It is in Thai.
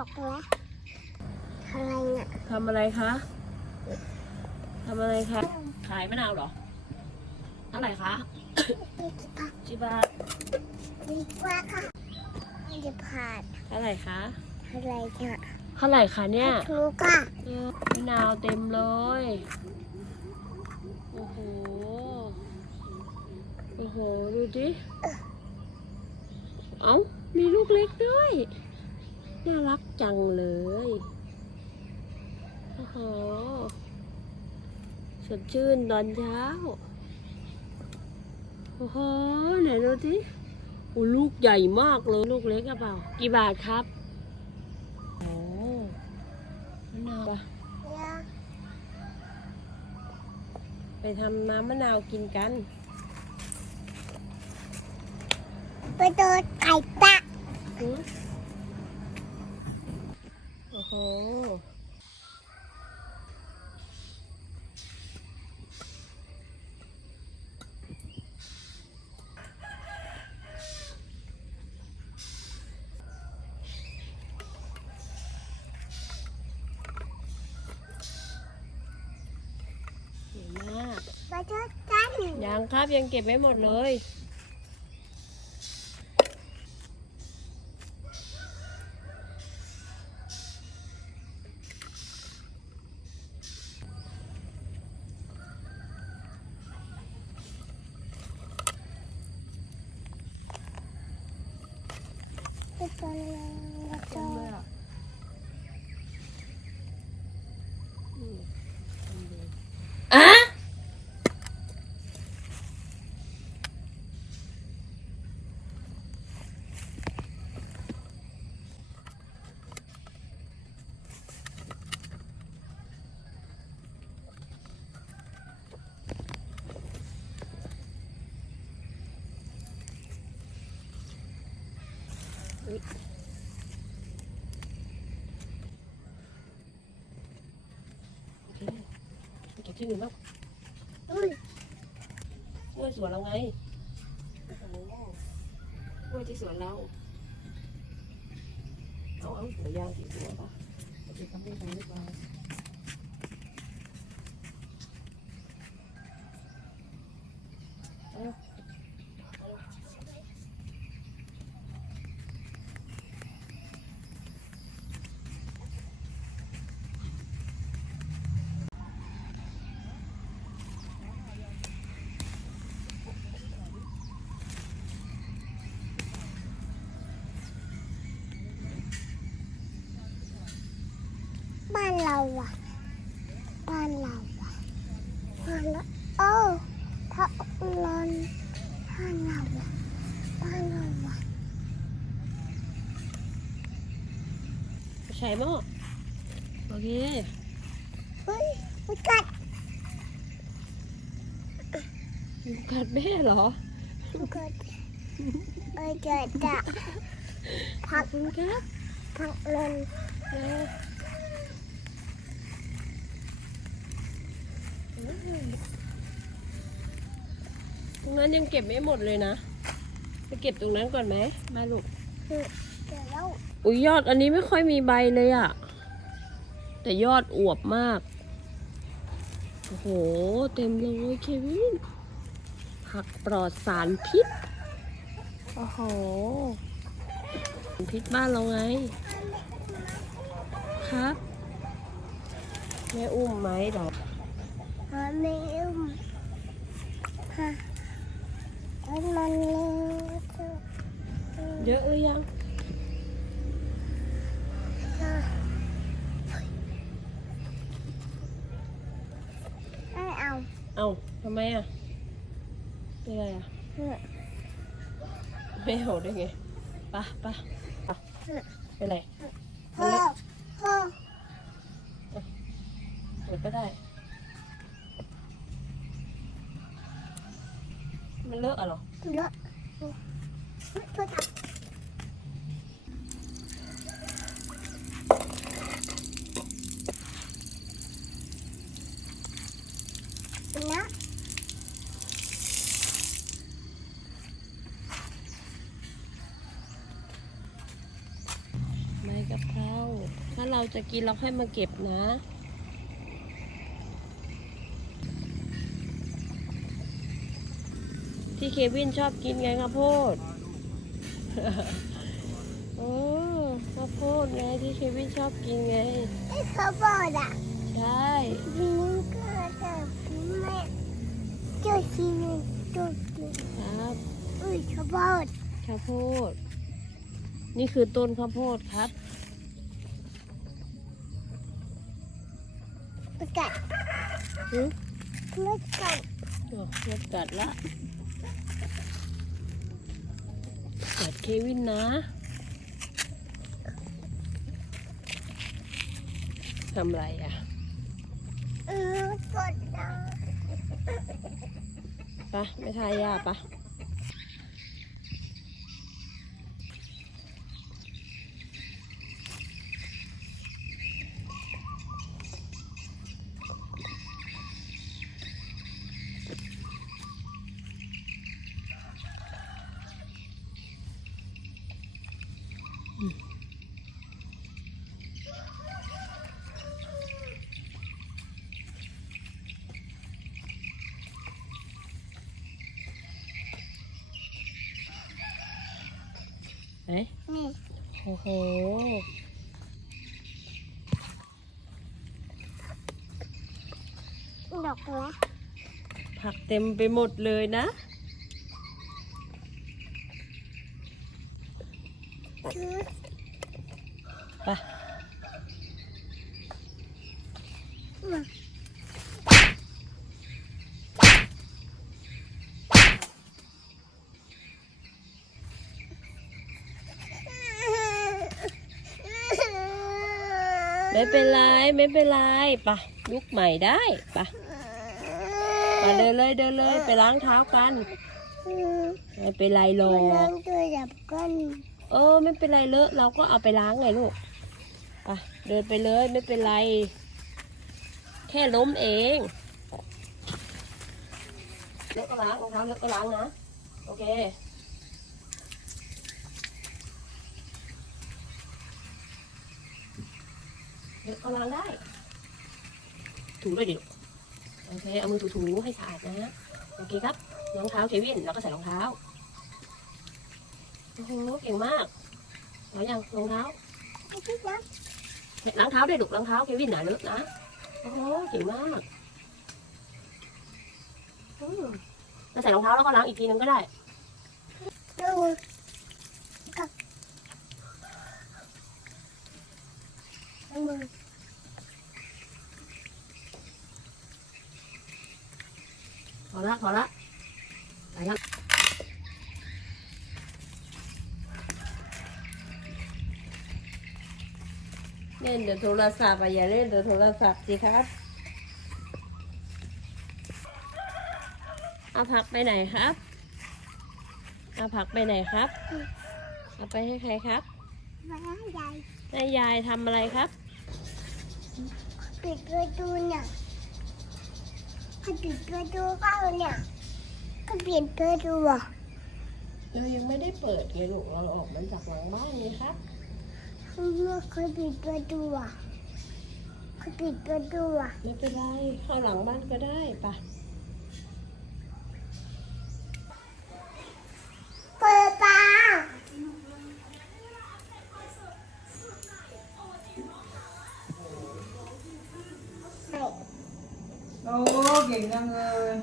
อกแล้วอะไรเนี่ยทำอะไรคะทำอะไรคะ ขายมะนาวเหรอเท่าไหร่คะนี่ค่ะจิบาทดีกว่าค่ะมันจะผ่านเท่าไหร่คะอะไรเนี่ยเท่าไหร่คะเนี่ยถูกค่ะเออมะนาวเต็มเลย โอ้โห โอ้โห ดูดิ เอ้า มีลูกเล็กด้วย น่ารักจังเลย โอ้โห สดชื่นตอนเช้า โอ้โห ไหนดูสิโอ้ลูกใหญ่มากเลย ลูกเล็กอะเปล่ากี่บาทครับ โอ้มะนาวปะเนี่ยไปทำน้ำมะนาวกินกัน ไปโดนไก่ปะ หือโอ้โหสวยมากไปโดนกันยังครับยังเก็บไม่หมดเลย ไปโดนไปโดน อะ โอ เคไปเก็บที่อื่นบ้างอุ้ยกล้วยสวนเราไงกล้วยที่สวนเรา เอาเอาหัวยาวสีสวยปะเอาไปทำได้ไหมหรือเปล่าเอาบ้าน เราอะบ้านเราอะบ้านเราโอ้ถ้าลอนบ้านเราอะบ้านเราอะใช้หม้อโอเคเฮ้ยมันกัดยุงกัดแม่เหรอมันกัดเอ้ยเกิดจะผักคุณครับผักลนเออ ตรงนั้นยังเก็บไม่หมดเลยนะไปเก็บตรงนั้นก่อนไหมมาลูกเกิดแล้วอุ้ยยอดอันนี้ไม่ค่อยมีใบเลยอะแต่ยอดอวบมาก โอ้โห เต็มเลยเควินผักปลอดสารพิษ โอ้โหสารพิษบ้านเราไง ครับ แม่อุ้มไหมเหรอฮะไม่อุ้มฮะแล้วมันเล็ก เยอะหรือยังฮะไม่เอาเอาทำไมอะ เป็นไรอะ เนี่ย ไมันเลอะอะเหรอเลอะโทษครับนะใบกะเพราเราจะกินเราค่อยมาเก็บนะ ที่เควินชอบกินไงข้าวโพดโอ้ข้าวโพดไงที่เควินชอบกินไงไอ้เขาบอกอะใช่บินก็จะแม่จุดที่หนึ่งจุดที่ครับอุ้ยเขาบอกข้าวโพด นี่คือต้นข้าวโพดครับประกาศหึประกาศโอ้เริ่มกัดละ กัดเควินนะทำไรอะเออกดนะปะไม่ทายาปะ ไหนนี่โอ้โหดอกละผักเต็มไปหมดเลยนะ คือไป ไม่เป็นไรไม่เป็นไรปะลุกใหม่ได้ปะมาเดินเลยเดินเลยไปล้างเท้ากันไม่เป็นไรหรอมันล้างกตัวดับก้นเออไม่เป็นไรเลอะเราก็เอาไปล้างไงลูกไปเดินไปเลยไม่เป็นไร แค่ล้มเองเลอะก็ล้างรองเท้าเลอะก็ล้างนะโอเค เลอะก็ล้างได้ ถูด้วยดิลูกโอเค เอามือถูๆให้สะอาดนะ โอเคครับ รองเท้าเควินแล้วก็ใส่รองเท้า โอ้โห เก่งมากเอาอย่างรองเท้าไอ้ที่น้เนี่ยล้างเท้าด้วยลูกล้างเท้าเควินหนาเลอะนะ โอ้โห เก่งมากอืมแล้วใส่รองเท้าแล้วก็ล้างอีกทีนึงก็ได้ำดูกับ มือพอละพอละไปยังเล่นเดี๋ยวโทรศัพท์อะอย่าเล่นเดี๋ยวโทรศัพท์สิครับ เอาผักไปไหนครับ เอาผักไปไหนครับ เอาไปให้ใครครับมาใหญ่ให้ยายทำอะไรครับ ปิดประตูเนี่ยให้ปิดประตูเข้าเนี่ย ก็เปลี่ยนประตูอะเรายังไม่ได้เปิดไงลูกเราออกมาจากหลังบ้านนี่ครับเมื่อเขาปิดประตูอะเขาปิดประตูอะไม่เป็นไรเข้าหลังบ้านก็ได้ปะ เก่งจังเลย